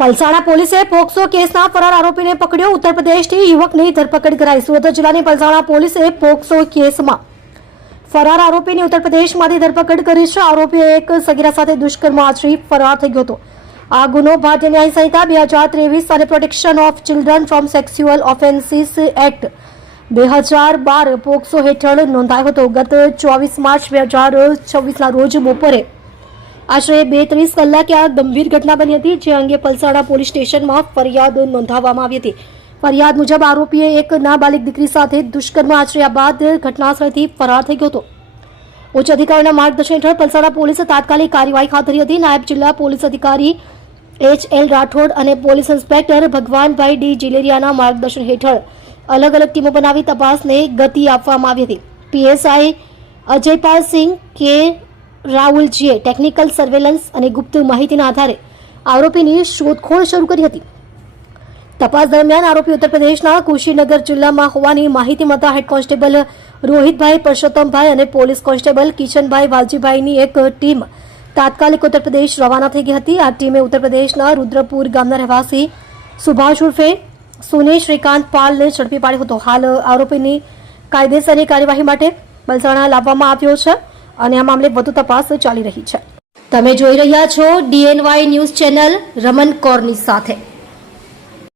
પલસાણા પોલીસે પોક્સો કેસના ફરાર આરોપીને પકડ્યો. ઉત્તર પ્રદેશથી યુવકની ધરપકડ કરાઈ. સુરત જિલ્લાની પલસાણા પોલીસે પોક્સો કેસમાં ફરાર આરોપીની ઉત્તર પ્રદેશમાંથી ધરપકડ કરી છે. આરોપીએ એક સગીરા સાથે દુષ્કર્મ આચરી ફરાર થઈ ગયો હતો. આ ગુનો ભારતીય ન્યાય સંહિતા 2023 અને protection of children from sexual offences act 2012 POCSO હેઠળ નોંધાયો હતો. ગત 24 માર્ચ 2026ના રોજ બપોરે આશરે 2:30 કલાકે આ ગંભીર ઘટના બની હતી, જે અંગે પલસાણા પોલીસ સ્ટેશનમાં ફરિયાદ નોંધાવવામાં આવી હતી. ફરિયાદ મુજબ આરોપીએ એક નાબાલિગ દીકરી સાથે દુષ્કર્મ આચર્યા બાદ ઘટનાસ્થળથી ફરાર થઈ ગયો હતો. ઉચ્ચ અધિકારીના માર્ગદર્શન હેઠળ પલસાણા પોલીસે તાત્કાલિક કાર્યવાહી હાથ ધરી હતી. નાયબ જિલ્લા પોલીસ અધિકારી H.L. રાઠોડ અને પોલીસ ઇન્સ્પેક્ટર ભગવાનભાઈ ડી જીલેરિયાના માર્ગદર્શન હેઠળ અલગ અલગ ટીમો બનાવી તપાસને ગતિ આપવામાં આવી હતી. PSI અજયપાલસિંહ કે રાહુલજીએ ટેકનિકલ સર્વેલન્સ અને ગુપ્ત માહિતીના આધારે આરોપીની શોધખોળ શરૂ કરી હતી. તપાસ દરમિયાન આરોપી ઉત્તર પ્રદેશના કુશીનગર જિલ્લામાં હોવાની માહિતી મળતા હેડ કોન્સ્ટેબલ રોહિતભાઈ પરસોત્તમભાઈ અને પોલીસ કોન્સ્ટેબલ કિશનભાઈ વાલજીભાઈની એક ટીમ તાત્કાલિક ઉત્તર પ્રદેશ રવાના થઈ ગઈ હતી. આ ટીમે ઉત્તર પ્રદેશના રુદ્રપુર ગામના રહેવાસી સુભાષ ઉર્ફે સુનેશ શ્રીકાંત પાલને ઝડપી પાડ્યો હતો. હાલ આરોપીની કાયદેસરની કાર્યવાહી માટે પલસાણા લાવવામાં આવ્યો છે અને આ મામલે વધુ તપાસ ચાલી રહી છે. તમે જોઈ રહ્યા છો DNY ન્યૂઝ ચેનલ રમન કૌરની સાથે.